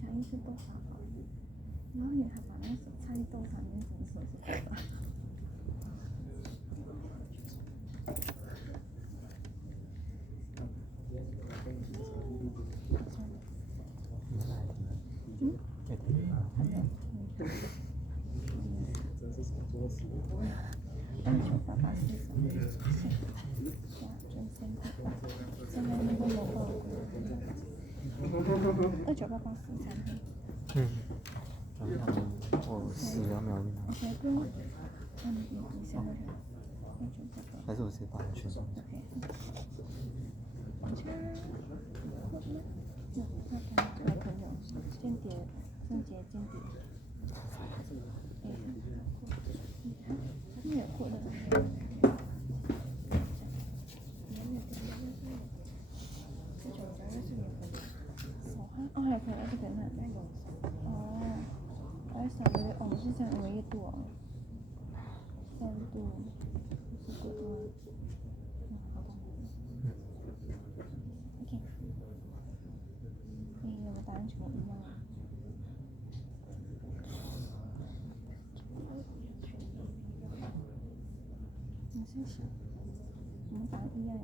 强硬是多少好，然后你还把那个手插进豆上面，怎么手是对的？我4秒秒还是我直接把它全上。间谍，间谍。你也会的。哦，还可以，这边看。哦，我想着，哦，我是想1度哦，3度，49度。好的。OK。我们打篮球一样。先想，我们打一样哦。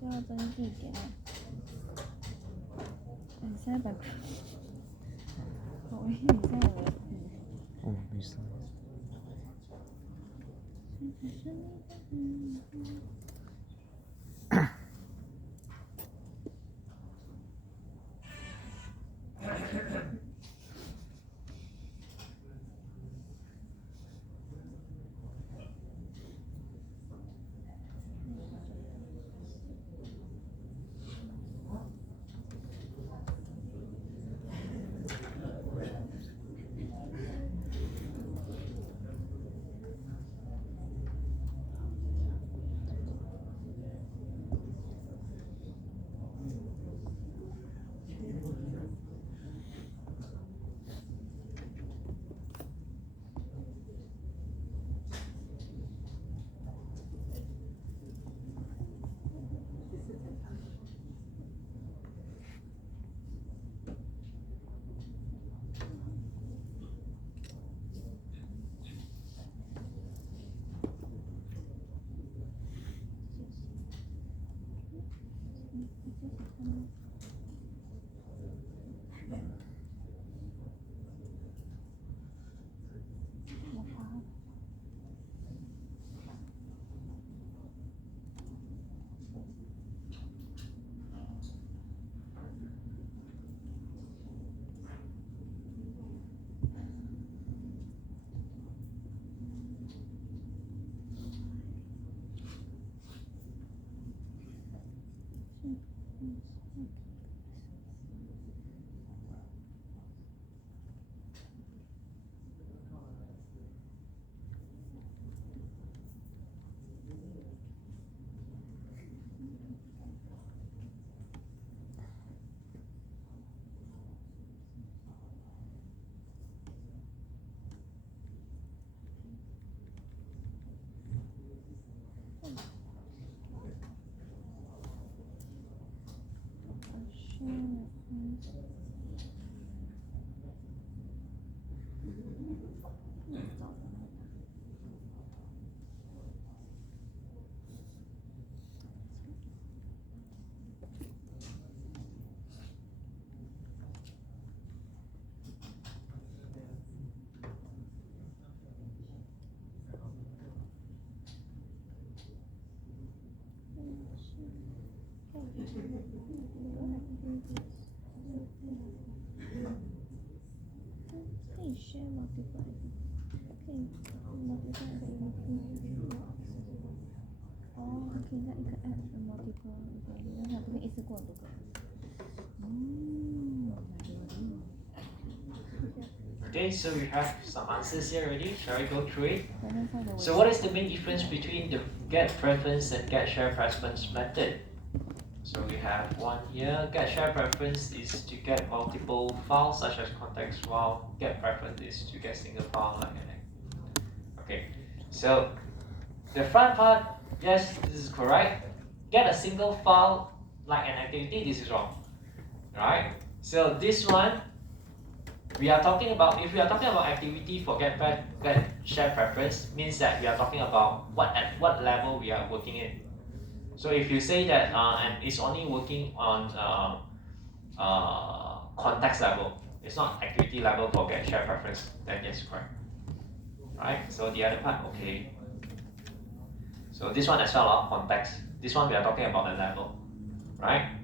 就要增地一点。你现在本科，我以为你现在有。没事。可以 share multiple， 可以 multiple activity。哦，它可以在一个 app 的 multiple， 让它不可以一次过很多个。Okay, so we have some answers here already. Shall I go through it? So what is the main difference between the get preference and get share preference method? So we have one here. Get share preference is to get multiple files such as context, while get preference is to get single file like an. Okay, so the front part, yes, this is correct. Get a single file like an activity, this is wrong. Right? So this one, we are talking about, if we are talking about activity for get share preference, means that we are talking about at what level we are working in. So if you say that and it's only working on context level, it's not activity level for get share preference, then yes, correct. Right? So the other part, okay. So this one as well, context. This one we are talking about the level, right?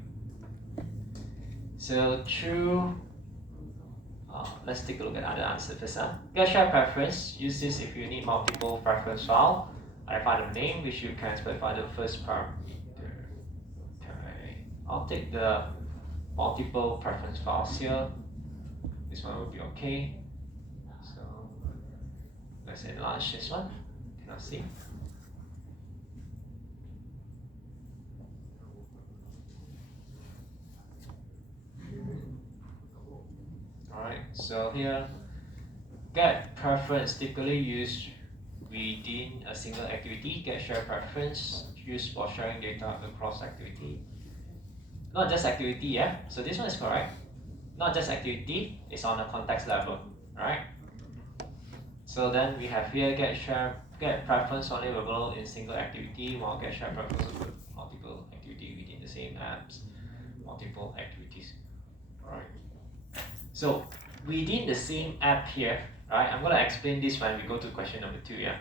So true. Let's take a look at other answers first. Get share preference. Use this if you need multiple preference file. Identify the name which you can specify the first parameter. Okay. I'll take the multiple preference files here. This one will be okay. So let's enlarge this one. Cannot see. Alright, so here, get preference typically used within a single activity. Get share preference used for sharing data across activity. Not just activity, yeah? So this one is correct. Not just activity, it's on a context level, right? So then we have here get preference only available in single activity, while get share preference with multiple activity within the same apps, multiple activities. Alright. So within the same app here, right? I'm gonna explain this when we go to question number 2, yeah?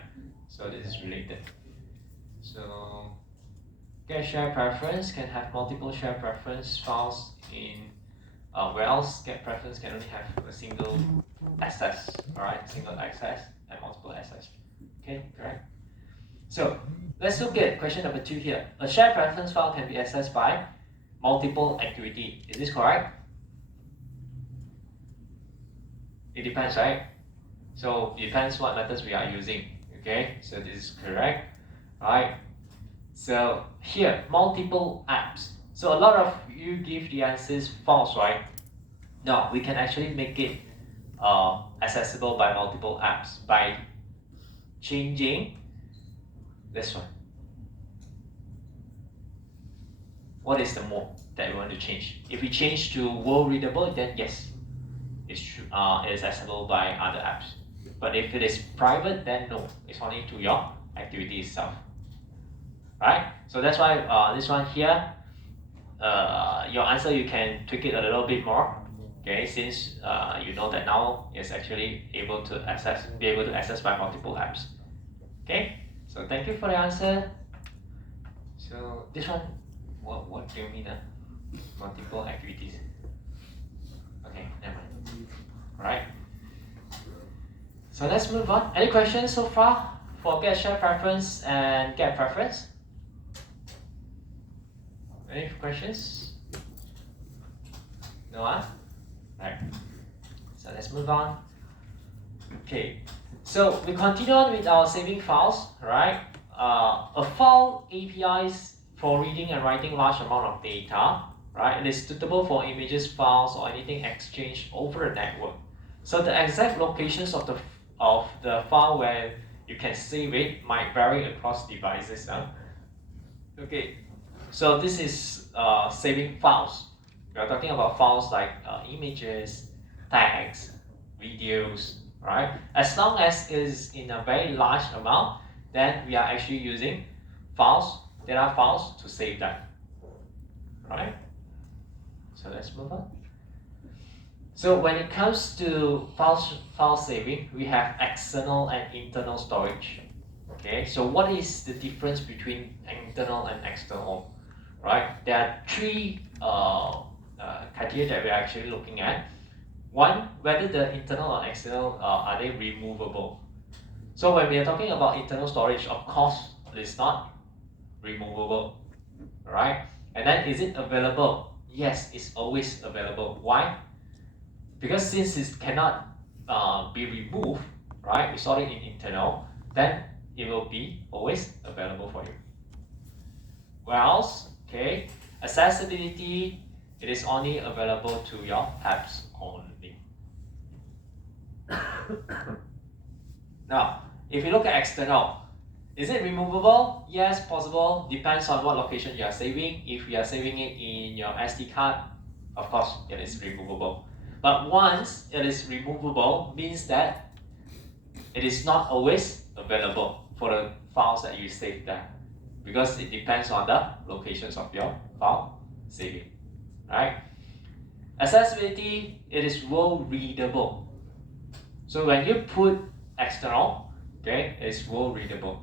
So this is related. So get share preference can have multiple share preference files in whereas get preference can only have a single access, alright? Single access and multiple access. Okay, correct? So let's look at question number 2 here. A share preference file can be accessed by multiple activity. Is this correct? It depends, right? So it depends what methods we are using. Okay, so this is correct, right? So here, multiple apps. So a lot of you give the answers false, right? No, we can actually make it accessible by multiple apps by changing this one. What is the mode that we want to change? If we change to world readable, then yes, it's accessible by other apps. But if it is private, then no, it's only to your activity itself. Right? So that's why this one here, your answer you can tweak it a little bit more. Okay, since you know that now it's actually be able to access by multiple apps. Okay, so thank you for the answer. So this one, what do you mean? Multiple activities. Okay, never mind. Right. So let's move on. Any questions so far for get share preference and get preference? Any questions? No, Right. So let's move on. Okay. So we continue on with our saving files, right? A file APIs for reading and writing large amount of data, right? It is suitable for images, files, or anything exchanged over a network. So the exact locations of the file where you can save it might vary across devices. Okay, so this is saving files. We are talking about files like images, tags, videos, right? As long as it is in a very large amount, then we are actually using data files to save that, right? So let's move on. So when it comes to file saving, we have external and internal storage. Okay, so what is the difference between internal and external? Right, there are 3 criteria that we're actually looking at. One, whether the internal or external are they removable. So when we are talking about internal storage, of course, it's not removable, right? And then is it available? Yes, it's always available. Why? Because since it cannot be removed, right? We store it in internal, then it will be always available for you. Where else? Okay, accessibility, it is only available to your apps only. Now, if you look at external, is it removable? Yes, possible. Depends on what location you are saving. If you are saving it in your SD card, of course, it is removable. But once it is removable, means that it is not always available for the files that you save there, because it depends on the locations of your file saving, right? Accessibility, it is world readable. So when you put external, okay, it's world readable.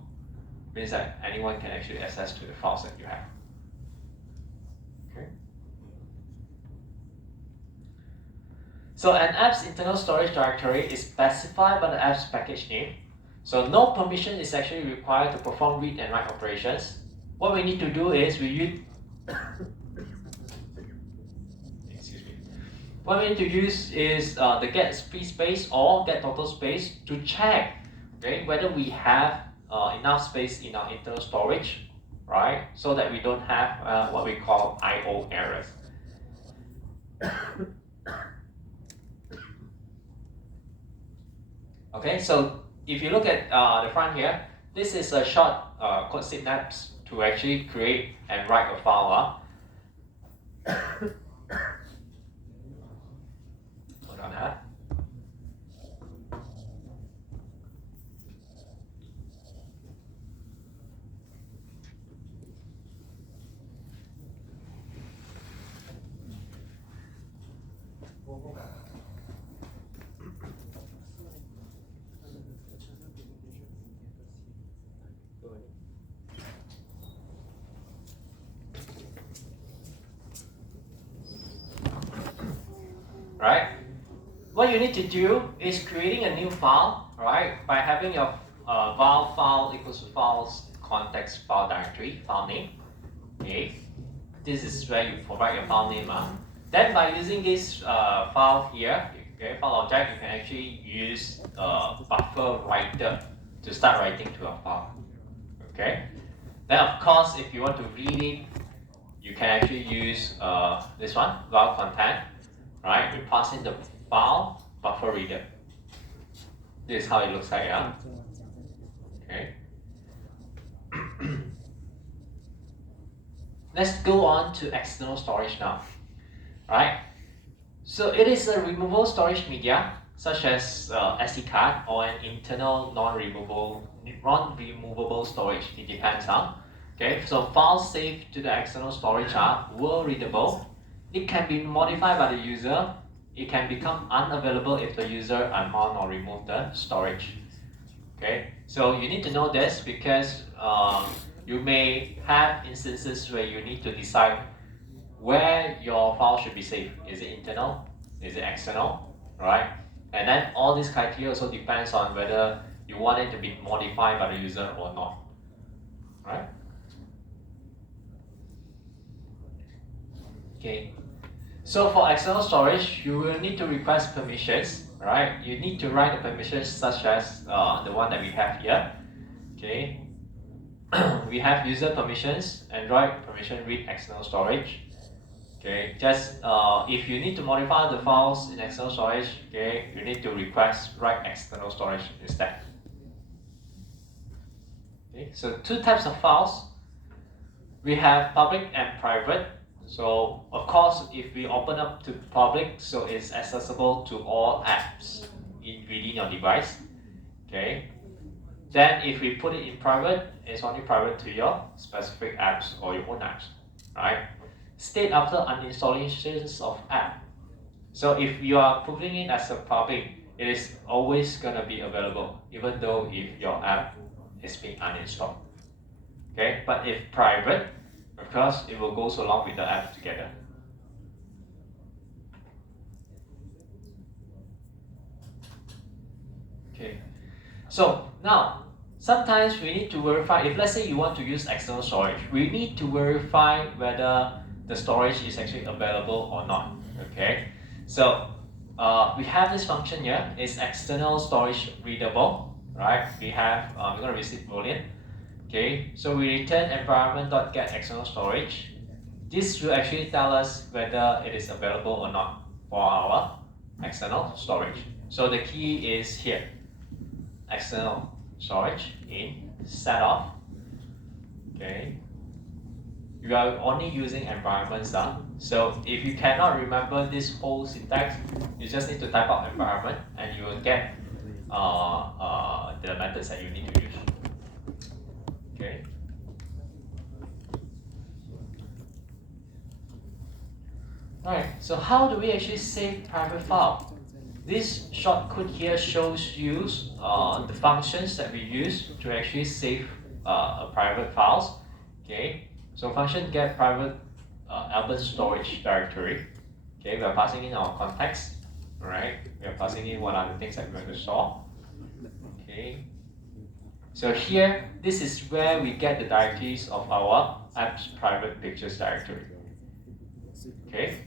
Means that anyone can actually access to the files that you have. Okay. So an app's internal storage directory is specified by the app's package name. So no permission is actually required to perform read and write operations. What we need to do is what we need to use is the get free space or get total space to check, okay, whether we have enough space in our internal storage, right? So that we don't have what we call I/O errors. Okay, so if you look at the front here, this is a short code synapse to actually create and write a file. Hold on. Right? What you need to do is creating a new file, right? By having your val file equals to files context file directory, file name. Okay, this is where you provide your file name. Then by using this file here, okay, file object, you can actually use buffer writer to start writing to a file. Okay. Then of course, if you want to read it, you can actually use this one, val content. Right, we pass in the file buffer reader. This is how it looks like, yeah. Okay. Let's go on to external storage now. Right. So it is a removable storage media, such as SD card or an internal non-removable storage. It depends on. Okay. So files saved to the external storage are world readable. It can be modified by the user. It can become unavailable if the user unmount or remove the storage. Okay, so you need to know this because you may have instances where you need to decide where your file should be saved. Is it internal? Is it external? Right? And then all these criteria also depends on whether you want it to be modified by the user or not. Right? Okay. So for external storage, you will need to request permissions, right? You need to write the permissions such as the one that we have here. Okay. We have user permissions, Android permission read external storage. Okay, just if you need to modify the files in external storage, okay, you need to request write external storage instead. Okay, so two types of files. We have public and private. So of course, if we open up to public, so it's accessible to all apps within your device. Okay. Then if we put it in private, it's only private to your specific apps or your own apps, right? State after uninstallations of app. So if you are putting it as a public, it is always gonna be available, even though if your app is being uninstalled. Okay, but if private, of course, it will go along with the app together. Okay. So now, sometimes we need to verify, if let's say you want to use external storage, we need to verify whether the storage is actually available or not. Okay. So we have this function here, is external storage readable, right? We have, we're going to receive boolean. Okay, so we return environment.get external storage. This will actually tell us whether it is available or not for our external storage. So the key is here, external storage in set of. Okay, you are only using environment stuff. So if you cannot remember this whole syntax, you just need to type out environment and you will get the methods that you need to use. Okay. Right, so how do we actually save private file? This short code here shows you the functions that we use to actually save private files. Okay, so function get private album storage directory. Okay, we are passing in our context. Alright, we are passing in what are the things that we're going to store. Okay, so here, this is where we get the directories of our apps private pictures directory. Okay.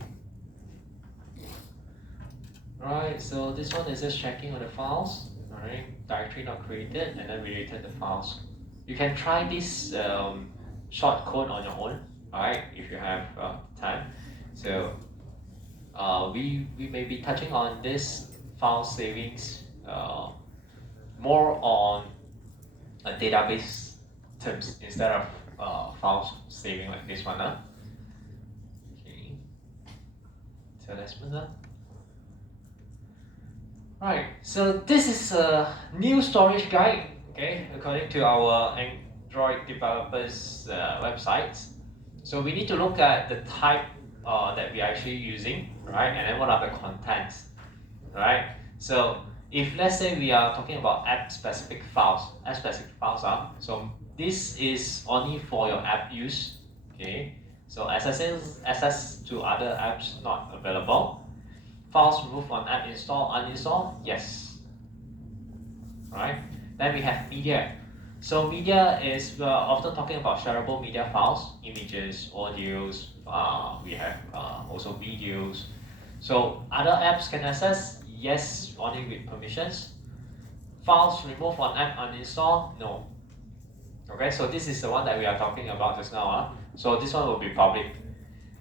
Alright, so this one is just checking on the files. Alright, directory not created, and then we return the files. You can try this short code on your own, alright, if you have time. So we may be touching on this file savings more on a database terms instead of file saving like this one. Okay, so let's move on. Right, so this is a new storage guide, okay, according to our Android developers websites. So we need to look at the type that we are actually using, right, and then what are the contents, right? So if let's say we are talking about app-specific files, so this is only for your app use, okay? So access to other apps not available. Files removed on app install, uninstall, yes. Right? Then we have media. So media is, we're often talking about shareable media files, images, audios, we have also videos. So other apps can access, yes, only with permissions. Files removed on app uninstall, no. Okay, so this is the one that we are talking about just now. So this one will be public.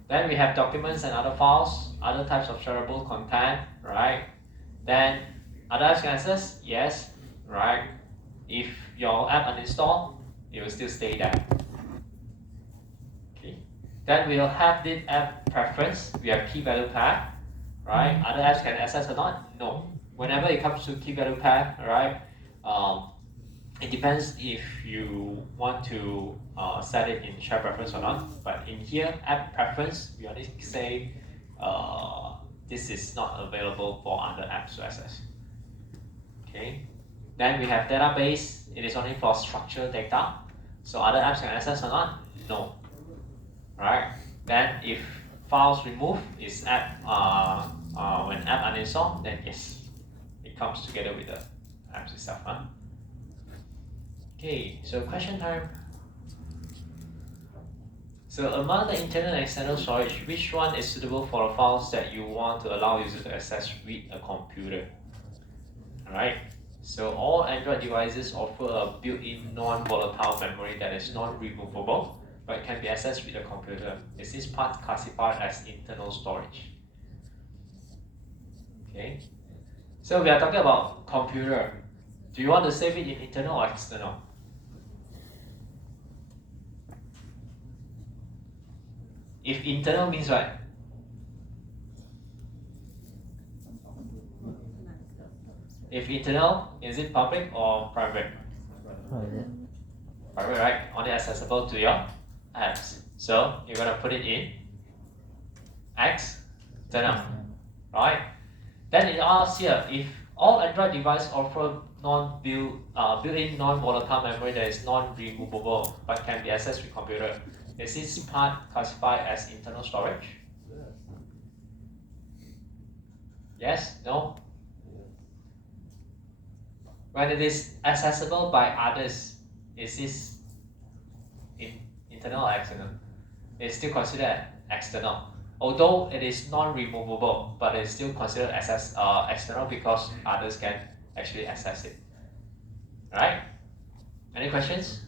Then we have documents and other files, other types of shareable content, right? Then other apps can access, yes, right? If your app uninstall, it will still stay there. Okay. Then we'll have this app preference. We have key value pair, right? Other apps can access or not? No. Whenever it comes to key value pair, right? It depends if you want to set it in share preference or not. But in here, app preference, we only say this is not available for other apps to access. Okay. Then we have database. It is only for structured data. So other apps can access or not? No. Right. Then if files removed is app when app uninstall, then yes, it comes together with the apps itself. Okay, so question time. So among the internal and external storage, which one is suitable for the files that you want to allow users to access with a computer? Alright, so all Android devices offer a built-in non-volatile memory that is non-removable, but can be accessed with a computer. Is this part classified as internal storage? Okay, so we are talking about computer. Do you want to save it in internal or external? If internal means what? If internal, is it public or private? Private. Private, right? Only accessible to your apps. So you're gonna put it in external, right? Then it asks here, if all Android devices offer built-in non-volatile memory that is non-removable but can be accessed with computer, is this part classified as internal storage? Yes? No? When it is accessible by others, is this internal or external? It's still considered external. Although it is non-removable, but it's still considered external because others can actually access it. Alright? Any questions?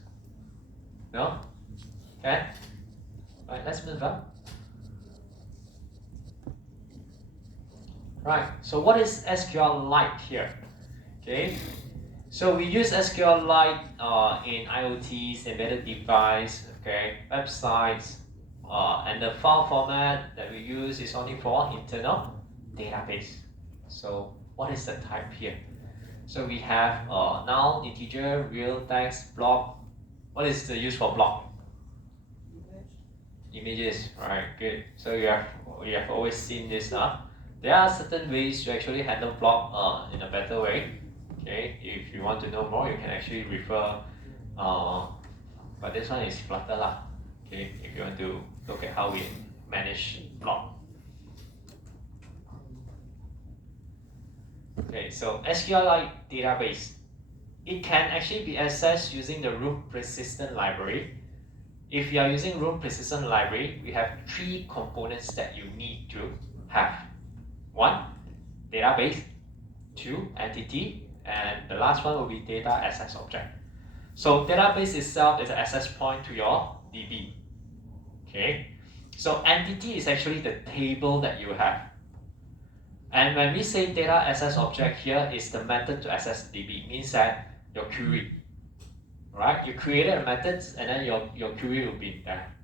No? Okay? Alright, let's move on. Right, so what is SQLite here? Okay, so we use SQLite in IoTs, embedded device, okay, websites, and the file format that we use is only for internal database. So what is the type here? So we have noun, integer, real, text, block. What is the use for block? Images, right? Good. So you have always seen this. There are certain ways to actually handle block in a better way. Okay, if you want to know more, you can actually refer. But this one is Flutter lah. Okay, if you want to look at how we manage block. Okay, so SQLite database, it can actually be accessed using the root persistent library. If you are using root persistent library, we have 3 components that you need to have. 1, database. 2, entity. And the last one will be data access object. So database itself is an access point to your DB. Okay, so entity is actually the table that you have. And when we say data access object here is the method to access DB, means that your query. Right? You created a method and then your query will be there.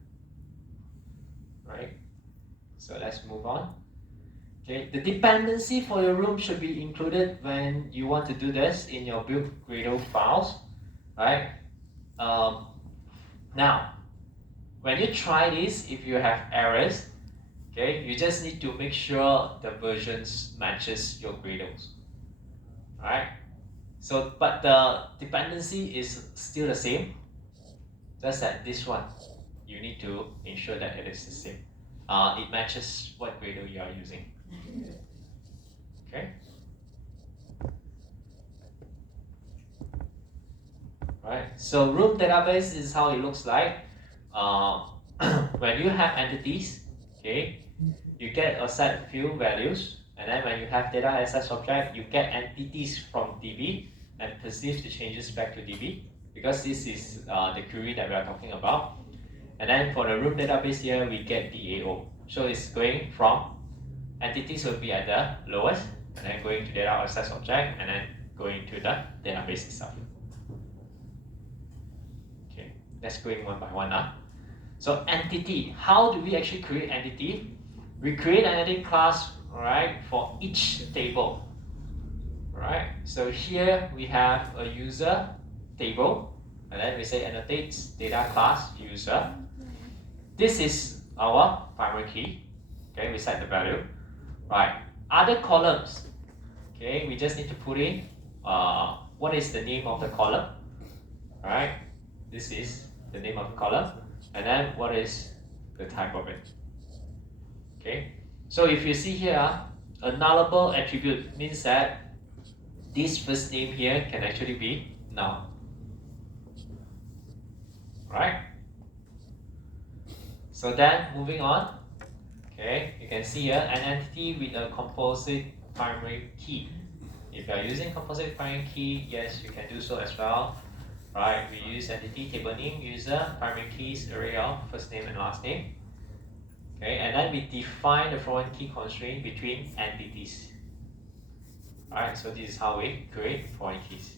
Right? So let's move on. Okay, the dependency for your room should be included when you want to do this in your build Gradle files, right? Now, when you try this, if you have errors, okay, you just need to make sure the versions matches your Gradles, right? So, but the dependency is still the same, just that this one, you need to ensure that it is the same. It matches what Gradle you are using. Okay. Right. So room database is how it looks like. When you have entities, okay, you get a set few values, and then when you have data access object, you get entities from DB and perceive the changes back to DB, because this is the query that we are talking about. And then for the room database here, we get DAO. So it's going from entities will be at the lowest, and then going to data access object, and then going to the database itself. Okay, let's go in one by one now. So entity, how do we actually create entity? We create an entity class, right, for each table. Right. So here we have a user table, and then we say annotates data class user. This is our primary key. Okay, we set the value. Right, other columns, okay, we just need to put in what is the name of the column, right? This is the name of the column, and then what is the type of it. Okay, so if you see here, a nullable attribute means that this first name here can actually be null, right? So then moving on. Okay, you can see here an entity with a composite primary key. If you are using composite primary key, yes, you can do so as well. Right, we use entity, table name, user, primary keys, array of first name and last name. Okay, and then we define the foreign key constraint between entities. Alright, so this is how we create foreign keys.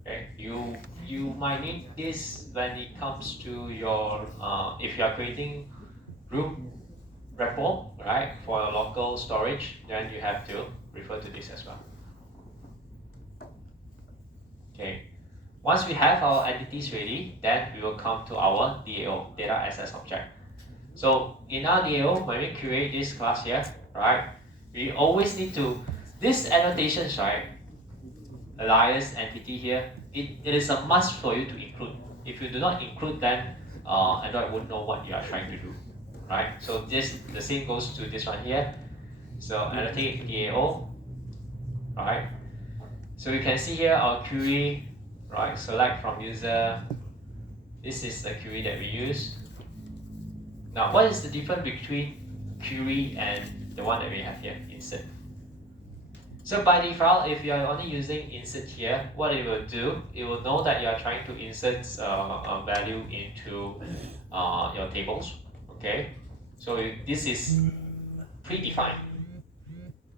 Okay, you might need this when it comes to your if you are creating root repo, right, for your local storage, then you have to refer to this as well. Okay, once we have our entities ready, then we will come to our DAO, data access object. So in our DAO, when we create this class here, right, we always need to, these annotations, right, alias entity here, it is a must for you to include. If you do not include, then Android won't know what you are trying to do. Right, so this the same goes to this one here. So annotate DAO, right? So you can see here our query, right? Select from user. This is the query that we use. Now, what is the difference between query and the one that we have here, insert? So by default, if you are only using insert here, what it will do, it will know that you are trying to insert a value into your tables. Okay, so this is predefined.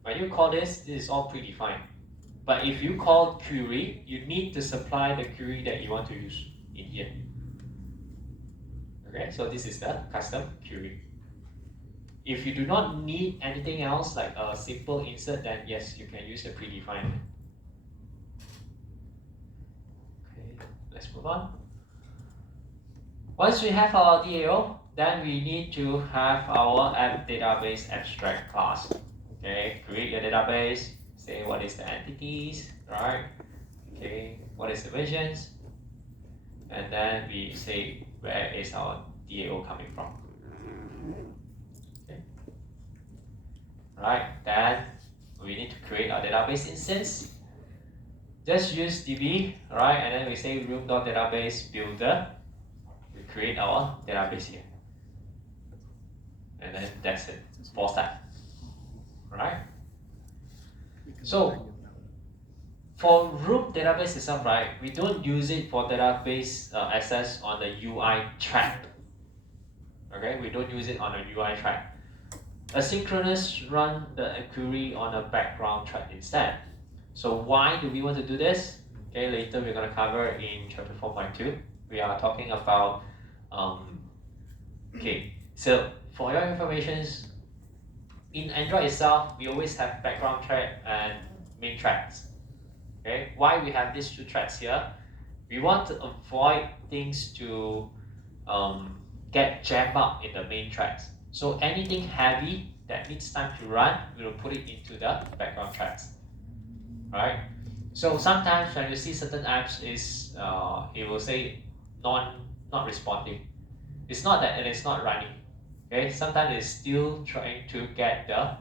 When you call this is all predefined. But if you call query, you need to supply the query that you want to use in here. Okay, so this is the custom query. If you do not need anything else like a simple insert, then yes, you can use the predefined. Okay, let's move on. Once we have our DAO, then we need to have our app database abstract class. Okay, create your database, say what is the entities, right? Okay, what is the versions, and then we say where is our DAO coming from. Okay. Right, then we need to create our database instance. Just use db, right, and then we say room.database builder. We create our database here, and then that's it. 4 steps. Right? So for room database itself, right, we don't use it for database access on the UI track. Okay, we don't use it on a UI track. Asynchronous run the query on a background track instead. So why do we want to do this? Okay, later we're going to cover in chapter 4.2. We are talking about okay, so for your information, in Android itself, we always have background track and main tracks. Okay, why we have these 2 tracks here? We want to avoid things to get jammed up in the main tracks. So anything heavy that needs time to run, we will put it into the background tracks. Right? So sometimes when you see certain apps is it will say not responding. It's not that it is not running. Okay, sometimes it's still trying to get the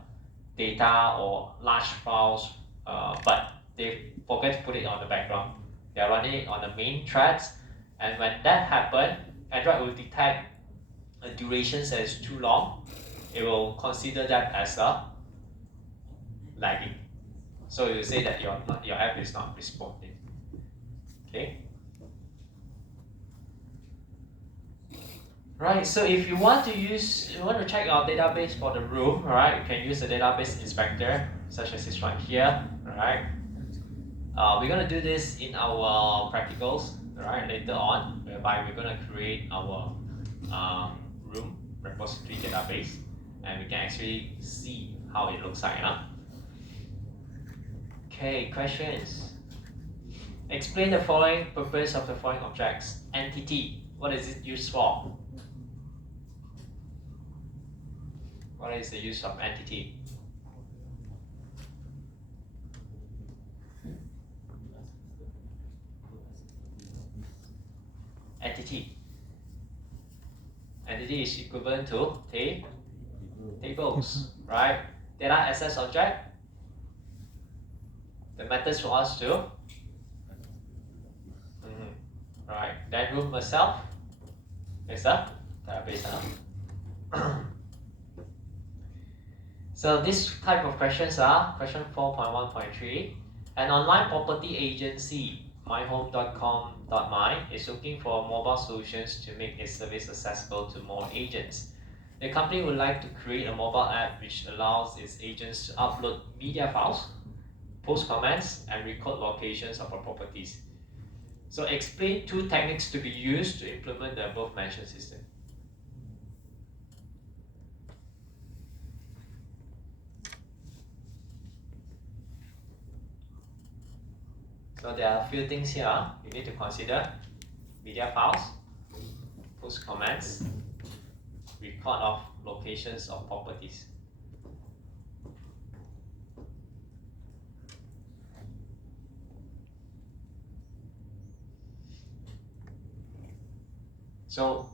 data or large files, but they forget to put it on the background. They are running it on the main threads, and when that happens, Android will detect a duration that is too long. It will consider that as a lagging. So it will say that your app is not responding. Okay. Right, so if you want to check your database for the room, right, you can use the database inspector, such as this one here, right? We're gonna do this in our practicals, right, later on, whereby we're gonna create our room repository database, and we can actually see how it looks like, huh? Okay, questions. Explain the following purpose of the following objects. Entity, what is it used for? What is the use of entity? Entity. Entity is equivalent to tables, right? Data access object. The methods for us to. Right. Then room itself is a database. So this type of questions are question 4.1.3. An online property agency, myhome.com.my, is looking for mobile solutions to make its service accessible to more agents. The company would like to create a mobile app which allows its agents to upload media files, post comments, and record locations of our properties. So explain 2 techniques to be used to implement the above mentioned system. So there are a few things here you need to consider. Media files, post comments, record of locations of properties. So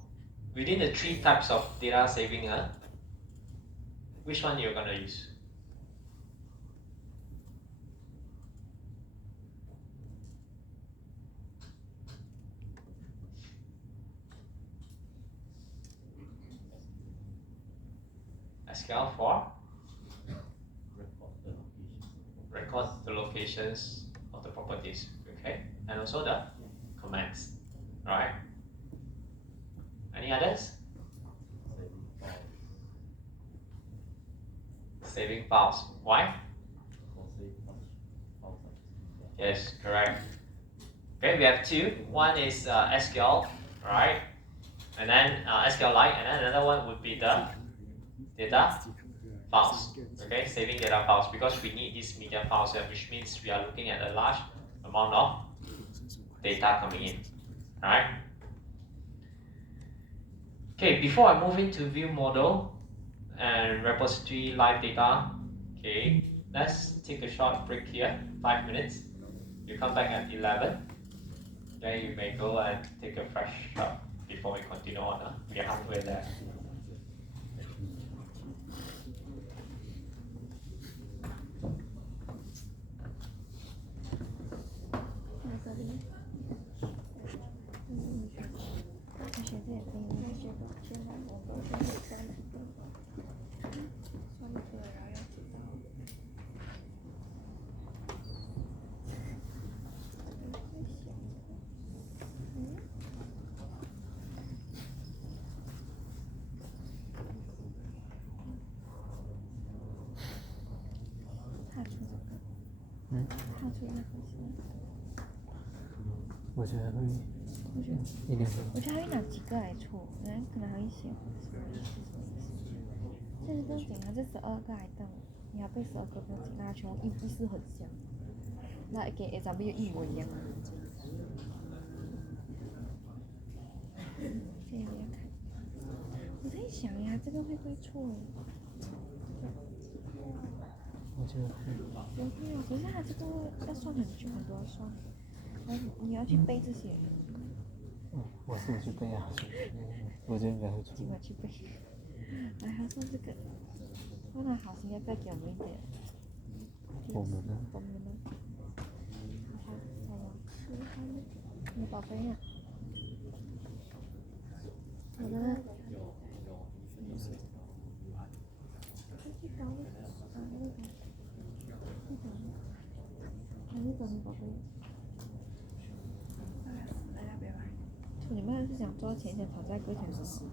within the 3 types of data saving, which one you're gonna use? SQL for record the locations of the properties, okay, and also the commands. Alright. Any others? Saving files. Why? Yes, correct. Okay, we have two. One is SQL, right? And then SQLite, and then another one would be the data files. Okay, saving data files because we need these media files here, which means we are looking at a large amount of data coming in. Alright. Okay, before I move into view model and repository live data, okay, let's take a short break here, 5 minutes. You come back at 11. Then you may go and take a fresh shot before we continue on. We are halfway there.我觉得会一点会。我觉得他会拿几个来错，然后可能还会写这是不用紧啊，这12个 item， 你要背12个不用紧，那全部意思很像，那给 example 又一模一样。这边看，我在想呀，这个会不会错？我觉得会。有会啊，可是它这个要算很久，很多要算，然后你要去背这些。我是不去背啊，我觉得应该会错。尽管去背。来，还算这个，我那好心要不要给我们一点？我们呢？我们呢？好，好了，吃它那个，你宝贝呀。我的呢？那个宝贝。你们是想做前一天吵架，隔天就死？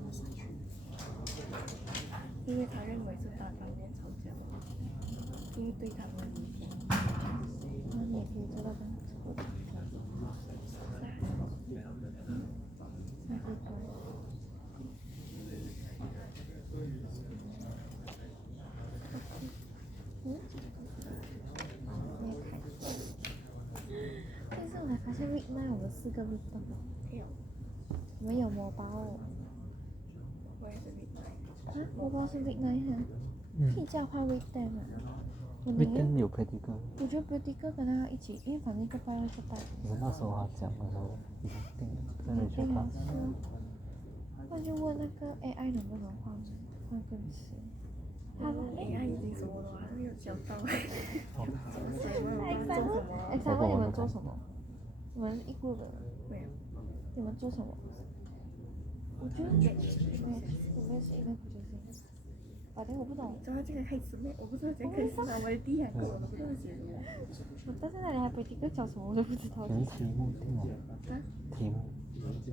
因为他认为是单方面吵架，因为对他们影响。那你也可以做到这样子。那可以做。但是我才发现 week 9我们4个 week 9。我们有魔包哦。我也是 week 9。啊，魔包是 week 9哈。可以叫换 week 10啊。week 10有 practical。我觉得 practical 跟他一起，因为反正一个拜一个拜。可是那时候他讲的时候已经定了，真的去看。那就问那个 AI 能不能换更迟。他说 AI 已经什么了，还没有想到。example 你们做什么？你们一股的。没有。你们做什么？我觉得我们是一个不就是，反正我不懂。知道这个可以吃咩？我不知道这个可以吃咩，我的第一个我都不知道写什么。我到现在连还不第一个叫什么我都不知道。题目定了。题目。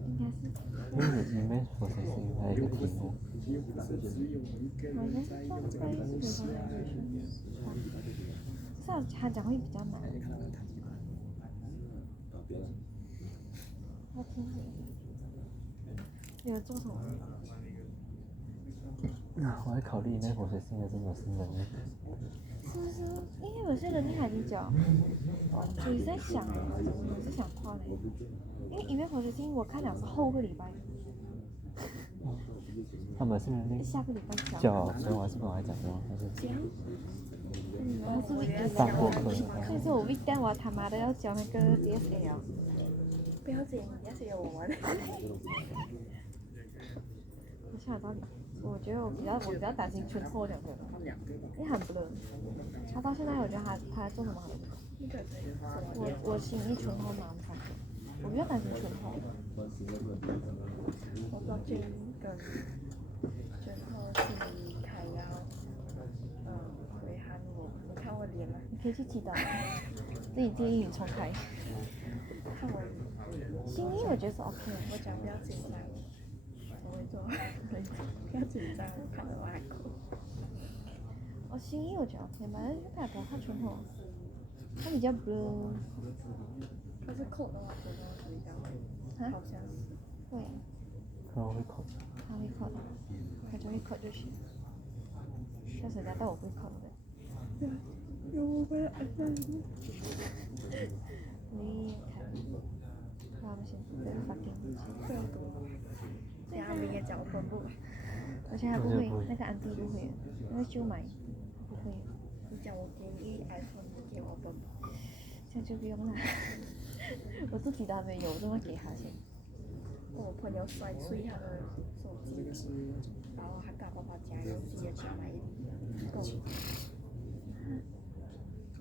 应该是。因为里面我才是还有一个题目。好像是算非是他讲会比较难。他听着。你有做什么？我还考虑那我才新的真的是能力。是不是？因为有些人厉害就讲，我一直在想我是想换的，因为因为我最近我看了是后个礼拜。他们是下个礼拜教，所以我还是跟我还讲吗？还是？他是 weekend 上过课。所以说我 weekend 我他妈的要教那个 DSA 不要紧，也是有我玩。我想到你，我觉得我比较担心春后两个，因为很 blur。他到现在我觉得他做什么好的？我心意春后蛮烦的，我比较担心春后。我知道俊跟春后是凯瑶，我脸了。你可以去祈祷，自己建议你重开。看我，新一我觉得是 OK 的。我讲不要紧张，我会做，不要紧张，看着我还哭。哦，新一我觉得 OK 吧，但是他头发纯红，他比较 blue。可是扣的话，觉得比较会，好像是。会。可能会扣。他会扣的，他就会扣就行。但是人家但我不会扣的。有没有安排？你看，好，不行，这个发给你。这样多。等下明天讲我分不。而且还不会，那个安迪不会，那个修买不会。你讲我给你 iPhone， 给我分不。这样就不用了。我自己都还没有，我怎么给他先？我朋友摔碎他的手机，然后他跟爸爸讲，然后直接去买购。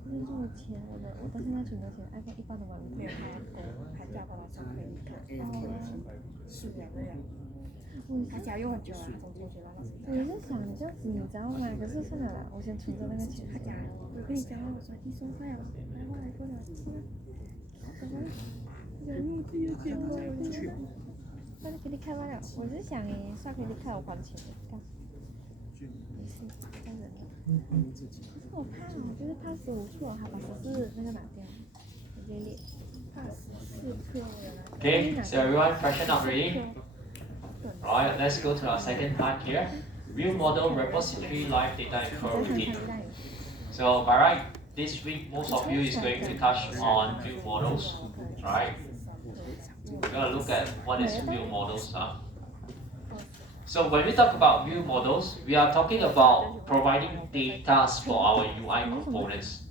我这么钱，我到现在存的钱，iPhone 一般都买不没有他狗，他叫爸爸上可以看，是两个人。他家用很久了，从中学到现在。我也是想这样子，你知道吗？可是算了啦，我先存着那个钱。他家，我跟你讲，我说你说快了，来过来过来，人物自己的钱包，那就给你开完了。我是想诶，刷给你开我还钱的，干。没事，当然了。可是我怕哦，就是怕15错，还把14那个拿掉，直接列。怕14克了。Okay, so everyone freshen up ready? Alright, let's go to our second part here. View model, repository, live data, and coroutine. So by right, this week most of you is going to touch on view models, right? We're going to look at what is view models. So when we talk about view models, we are talking about providing data for our UI components.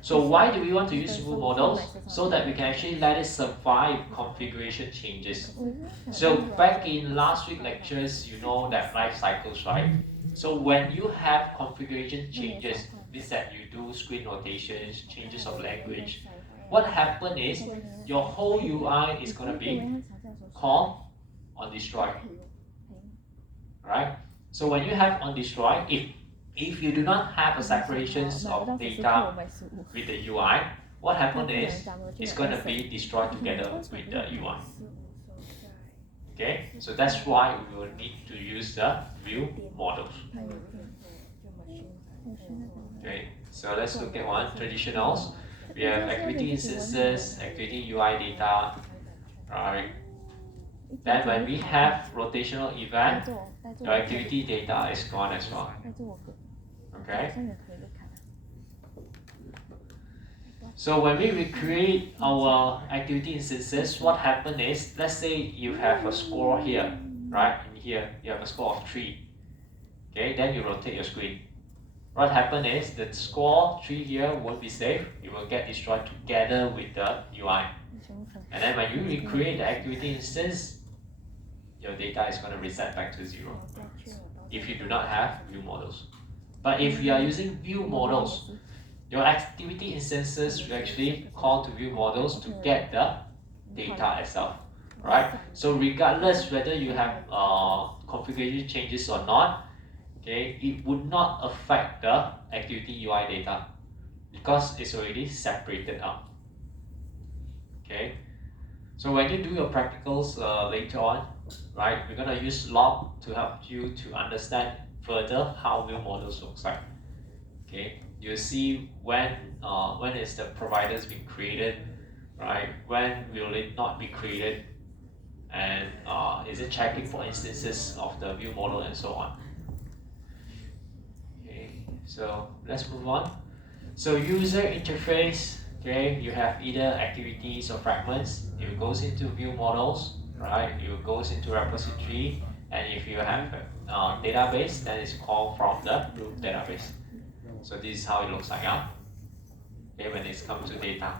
So why do we want to use view models? So that we can actually let it survive configuration changes. So back in last week lectures, you know that life cycles, right? So when you have configuration changes, means that you do screen rotations, changes of language, what happens is your whole UI is going to be called on destroy. Right? So when you have on destroy, if you do not have a separations of data with the UI, what happens is it's going to be destroyed together with the UI. Okay, so that's why we will need to use the view models. Okay, so let's look at one traditionals. We have activity instances, activity UI data, right? Then when we have rotational event, the activity data is gone as well. Okay. So when we recreate our activity instances, what happens is, let's say you have a score here, right? In here, you have a score of 3. Okay, then you rotate your screen. What happens is the score 3 here won't be safe. It will get destroyed together with the UI. And then when you recreate the activity instance, your data is going to reset back to 0 if you do not have view models. But if you are using view models, your activity instances will actually call to view models to get the data itself, right? So regardless whether you have configuration changes or not, okay, it would not affect the activity UI data because it's already separated out. Okay, so when you do your practicals later on, right, we're going to use log to help you to understand further how view models looks like. Okay, you see when is the providers being created, right? When will it not be created, and is it checking for instances of the view model and so on. Okay, so let's move on. So user interface. Okay, you have either activities or fragments. It goes into view models, right? It goes into repository, and if you have a database, then it's called from the group database. So this is how it looks like, okay, when it's come to data.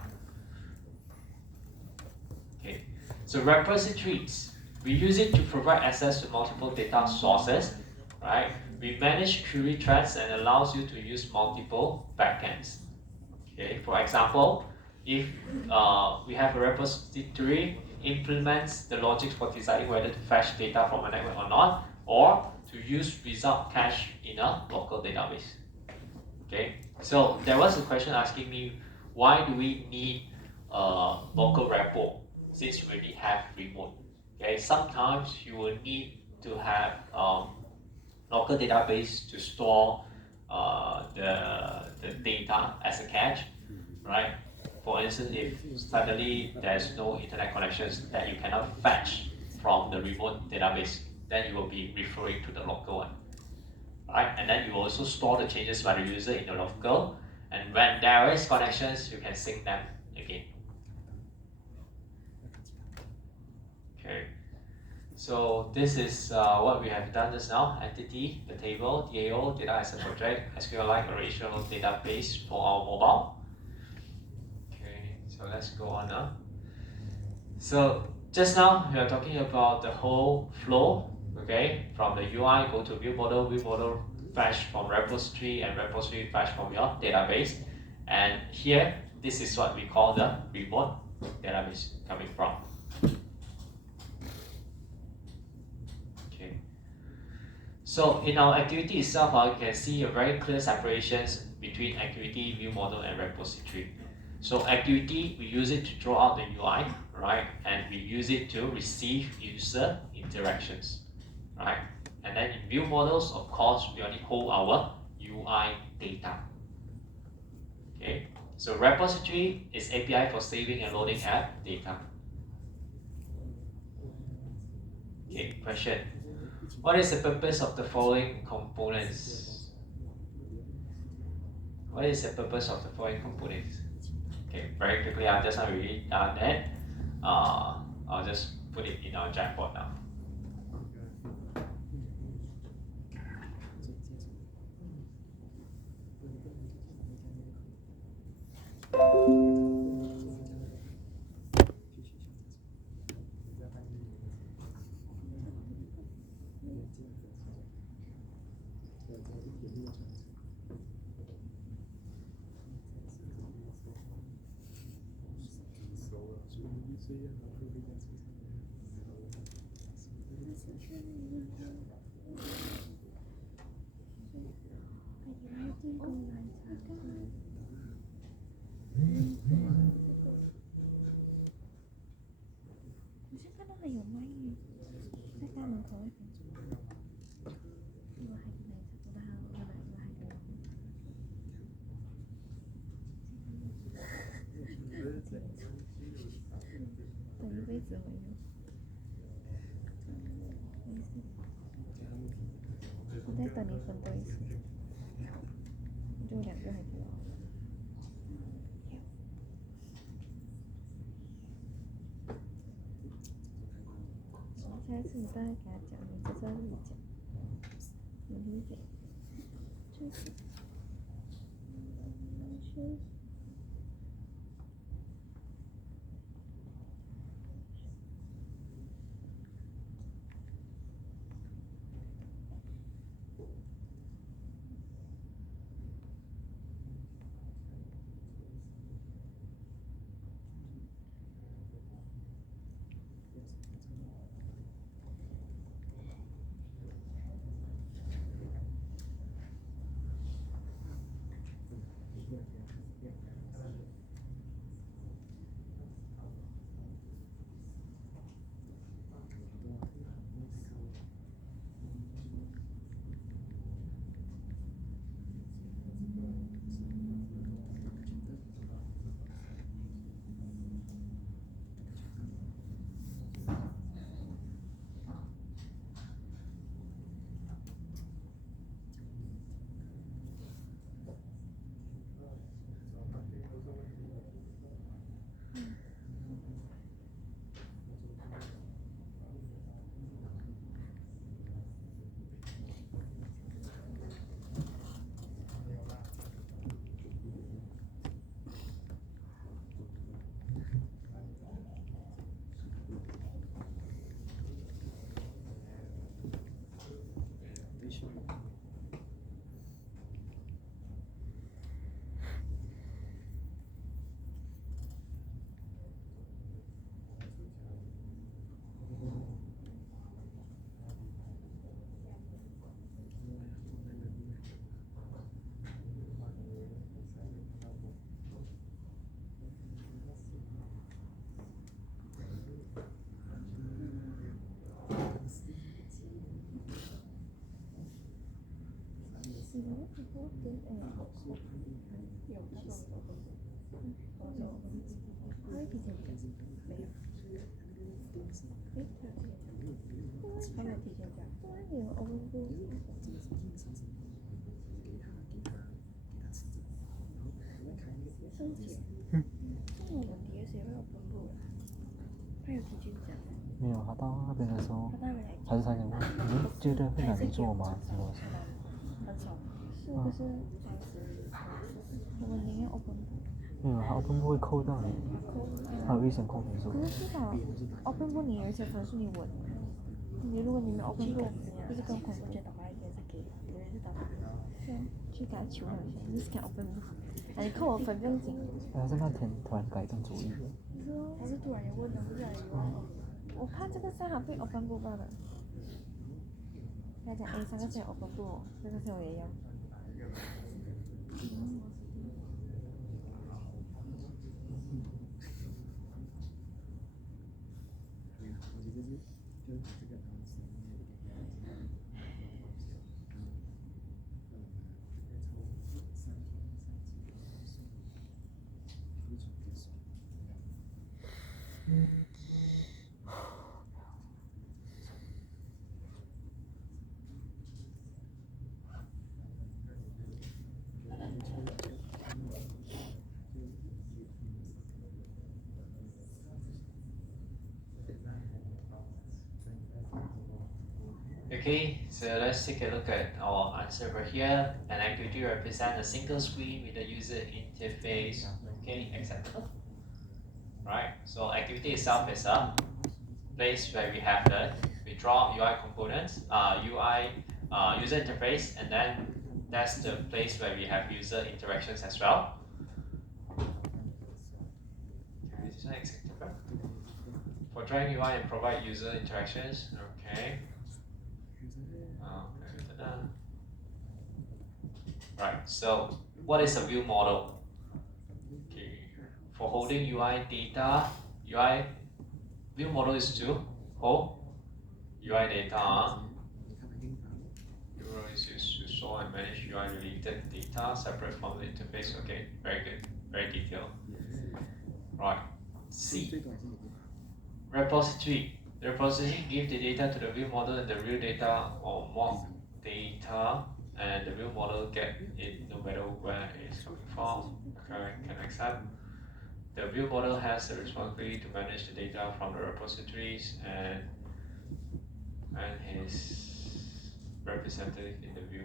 Okay, so repositories, we use it to provide access to multiple data sources, right? We manage query threads and allows you to use multiple backends. Okay, for example, if we have a repository implements the logic for deciding whether to fetch data from a network or not, or to use result cache in a local database. Okay, so there was a question asking me, why do we need a local repo since we already have remote? Okay, sometimes you will need to have local database to store the data as a cache, right? For instance, if suddenly there's no internet connections that you cannot fetch from the remote database, then you will be referring to the local one, right? And then you will also store the changes by the user in the local, and when there is connections, you can sync them again. Okay. So this is what we have done just now. Entity, the table, DAO, data as a project, SQLite relational database for our mobile. Okay, so let's go on now. So just now we are talking about the whole flow, okay? From the UI, go to view model fetch from repository, and repository fetch from your database. And here, this is what we call the remote database coming from. So in our activity itself, you can see a very clear separations between activity, view model, and repository. So activity, we use it to draw out the UI, right? And we use it to receive user interactions, right? And then in view models, of course, we only hold our UI data. Okay. So repository is API for saving and loading app data. Okay, question. What is the purpose of the following components? What is the purpose of the following components? Okay, very quickly, I've just already done that. I'll just put it in our Jamboard now.我再等你分多一次，就2个还不要。下一次你大概给他讲，你这次要自己讲，你理解。这次。他会提前讲，没有，他没有提前讲。对，有 open book。升级。那我们 DS 也会有 open book 他有提前讲。没有，他到那边的时候，他待会来还是他想问，你们觉得会难做吗？什么？很少。是不是？我们宁愿 open book。没有，他 open 不会扣到你，他有危险扣分数。可是至少 open book 你有一些分数你稳。如果你没有 open book，不是跟恐怖节打牌也是给，有人是打牌。是啊，去给他求两下，你是给 open book，你扣我分更紧。好像那天突然改动主意了。他是突然有问的，不是突然有问。我怕这个赛好被 open book 罢了。他讲 A 3个是有 open book，这个是我也要。Okay, so let's take a look at our answer over here. An activity represents a single screen with a user interface. Okay, acceptable. Right, so activity itself is a place where we draw UI components, UI user interface, and then that's the place where we have user interactions as well. Okay, is this one acceptable? For drawing UI and provide user interactions, okay. Right, so what is a view model? Okay, for holding UI data, view model is to hold UI data. View model is used to store and manage UI related data separate from the interface. Okay, very good, very detailed. Right, C. Repository. The repository gives the data to the view model and the real data or mock data, and the view model get it no matter where it's coming from. Okay, can accept. The view model has the responsibility to manage the data from the repositories and is represented in the view.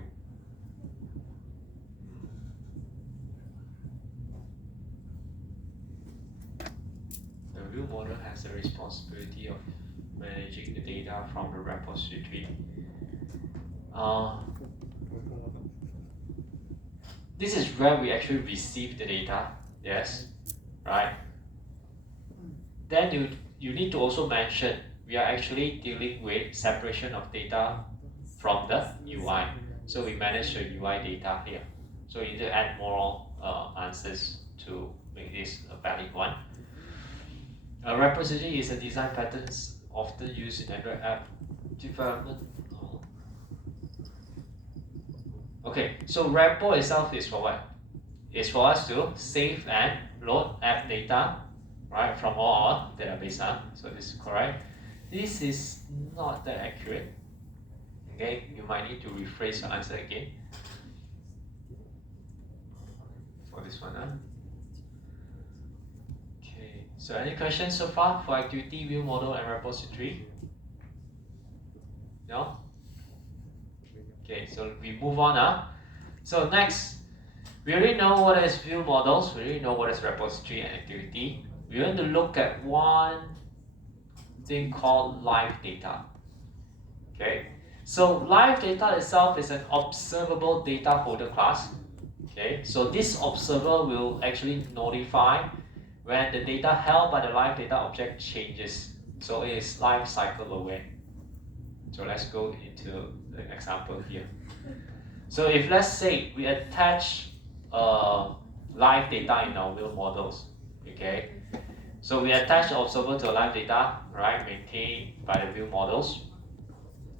The view model has the responsibility of managing the data from the repository. This is where we actually receive the data, yes, right? Then you need to also mention we are actually dealing with separation of data from the UI. So we manage the UI data here. So you need to add more answers to make this a valid one. A repository is a design pattern often used in Android app development. Okay, so repo itself is for what? It's for us to save and load app data, right, from all our database. So this is correct. This is not that accurate. Okay, you might need to rephrase your answer again for this one. Okay, so any questions so far for activity, view model, and repository? No? Okay, so we move on. So next, we already know what is view models, we already know what is repository and activity. We're going to look at one thing called live data. Okay, so live data itself is an observable data holder class. Okay, so this observer will actually notify when the data held by the live data object changes. So it is life cycle aware. So let's go into the example here. So if let's say we attach live data in our view models, okay? So we attach the observer to live data, right, maintained by the view models.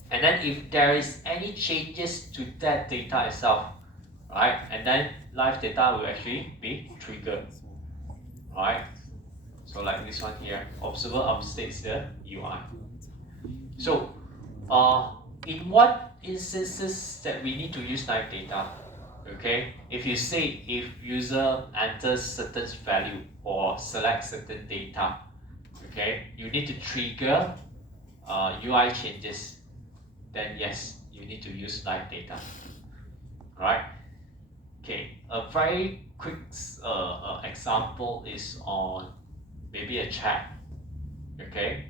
And then if there is any changes to that data itself, right? And then live data will actually be triggered, right? So like this one here, observer updates the UI. So in what instances that we need to use live data? Okay, if you say if user enters certain value or select certain data, okay, you need to trigger UI changes, then yes, you need to use live data. Alright. Okay, a very quick example is on maybe a chat. Okay,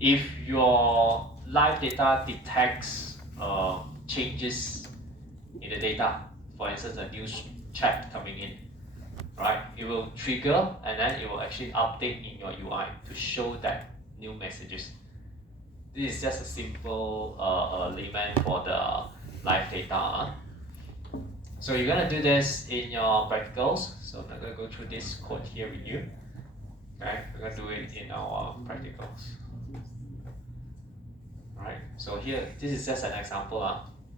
if your live data detects changes in the data, for instance, a new chat coming in, right? It will trigger and then it will actually update in your UI to show that new messages. This is just a simple layman for the live data. So you're gonna do this in your practicals. So I'm not gonna go through this code here with you. Okay, we're gonna do it in our practicals. Alright, so here, this is just an example.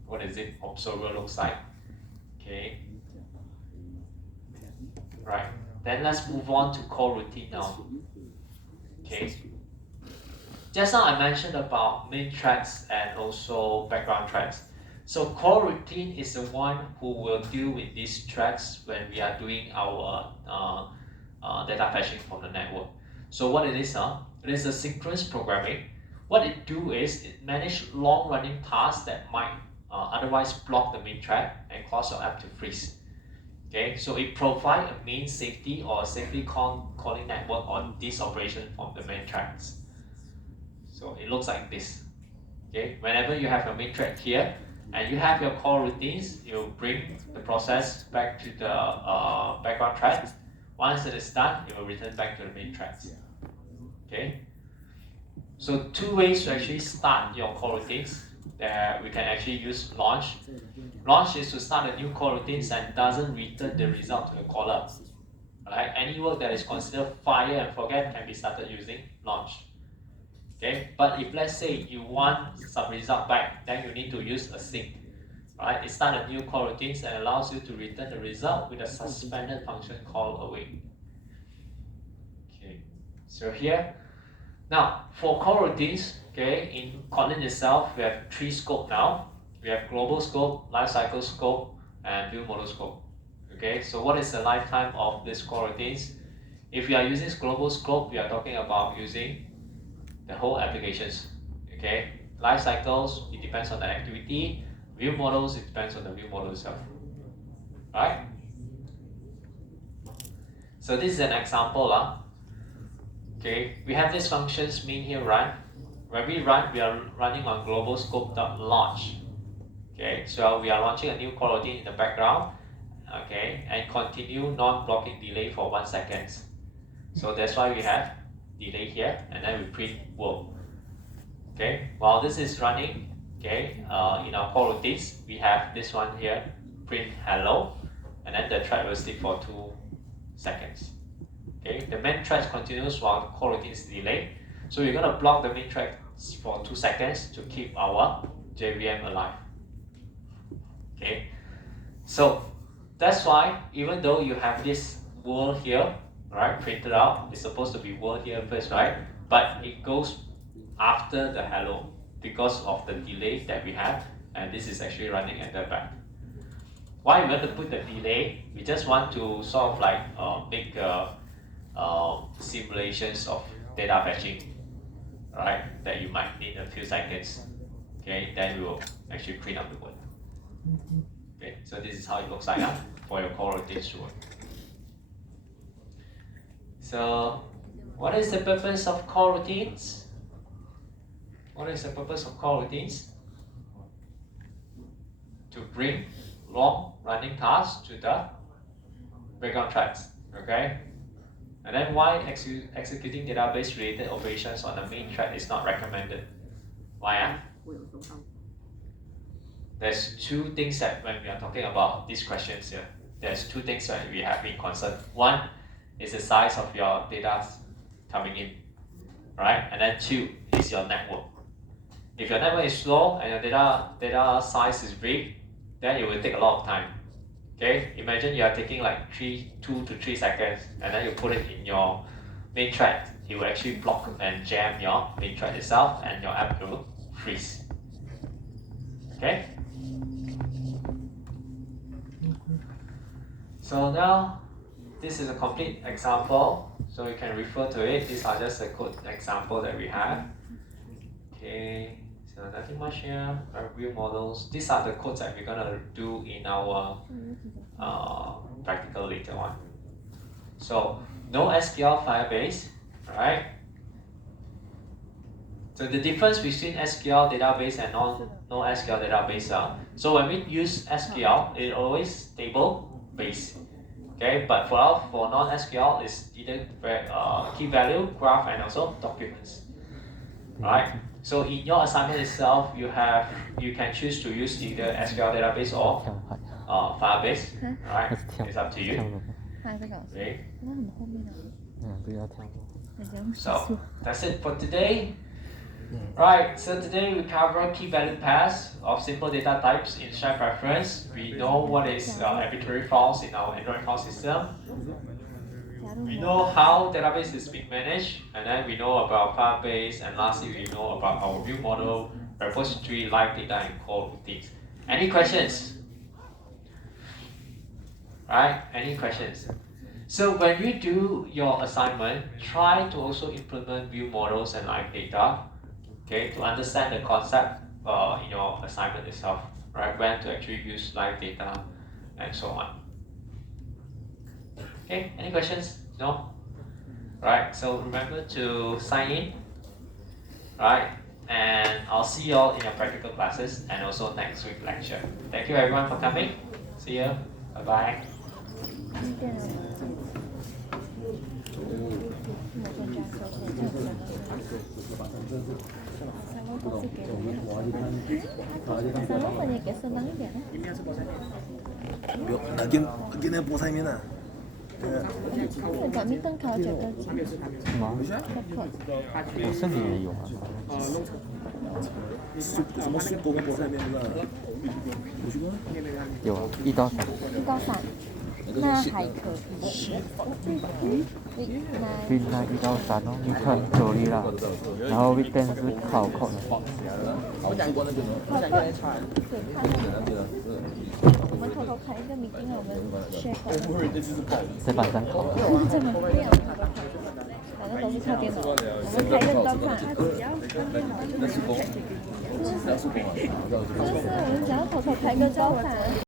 What is it? Observer looks like. Okay. Right. Then let's move on to core routine now. Okay. Just now I mentioned about main threads and also background threads. So core routine is the one who will deal with these threads when we are doing our data fetching from the network. So what it is, it is a synchronous programming. What it do is it manage long running tasks that might otherwise block the main thread and cause your app to freeze. Okay, so it provides a main safety or safely calling network on this operation from the main threads. So it looks like this. Okay, whenever you have your main thread here and you have your core routines, you bring the process back to the background thread. Once it is done, it will return back to the main threads. Okay, so two ways to actually start your core routines. We can actually use launch. Launch is to start a new core routines and doesn't return the result to the caller. Right? Any work that is considered fire and forget can be started using launch. Okay, but if let's say you want some result back, then you need to use async. Right? It starts a new core routines and allows you to return the result with a suspended function called await. Okay, so here, now for core routines, okay, in Kotlin itself, we have three scopes now. We have global scope, lifecycle scope, and view model scope. Okay, so what is the lifetime of these core routines? If you are using global scope, we are talking about using the whole applications. Okay, life cycles, it depends on the activity. View models, it depends on the view model itself. Right? So this is an example. Okay, we have these functions main here run. When we run, we are running on global scope.launch. Okay, so we are launching a new core routine in the background. Okay, and continue non-blocking delay for 1 second. So that's why we have delay here, and then we print world. Okay, while this is running, okay, in our core routines, we have this one here, print hello, and then the thread will stick for 2 seconds. Okay, the main thread continues while the core routine is delayed. So we're gonna block the main thread for 2 seconds to keep our JVM alive. Okay, so that's why even though you have this world here, right, printed out, it's supposed to be world here first, right? But it goes after the hello because of the delay that we have, and this is actually running at the back. Why we want to put the delay? We just want to sort of like make simulations of data fetching, right? That you might need a few seconds. Okay, then we will actually print out the word. Okay, so this is how it looks like for your core routines to work. So, what is the purpose of core routines? What is the purpose of core routines? To bring long running tasks to the background threads. Okay, and then why executing database related operations on the main thread is not recommended? Why? There's two things that when we are talking about these questions here, there's two things that we have been concerned. One is the size of your data coming in, right? And then two is your network. If your network is slow and your data size is big, then it will take a lot of time. Okay, imagine you are taking like 2 to 3 seconds and then you put it in your main thread. It will actually block and jam your main thread itself and your app will freeze. Okay? So now this is a complete example, so you can refer to it. These are just a code example that we have. Okay, so nothing much here. Our real models. These are the codes that we're gonna do in our practical later on. So no SQL Firebase, right? So the difference between SQL database and no SQL database so when we use SQL, it always table based. Okay, but for non-SQL, it's either key value, graph, and also documents. Right? So in your assignment itself, you can choose to use either SQL database or Firebase. Right? It's up to you. Okay. So that's it for today. Right, so today we cover key value pairs of simple data types in shared preference. We know what is arbitrary files in our Android file system. We know how database is being managed, and then we know about Firebase, and lastly we know about our view model, repository, live data, and core routines. Any questions? Right? Any questions? So when you do your assignment, try to also implement view models and live data. Okay, to understand the concept in your assignment itself, right? When to actually use live data and so on. Okay, any questions? No? Right, so remember to sign in, right? And I'll see you all in your practical classes and also next week lecture. Thank you everyone for coming. See you. Bye bye. Again那菠菜面呢？咱们灯烤这个什么？我这里也有啊。什么水果跟菠菜面是吧？有啊，1到3。1到3，那还可以。Week 那1到3哦，Week 9里啦，然后 Weekend 是考考的。我们偷偷开一个 meeting，我们 share 在班上考。这么不要，反正都是靠电脑。我们开一个 doc 就是我们只要偷偷开个 doc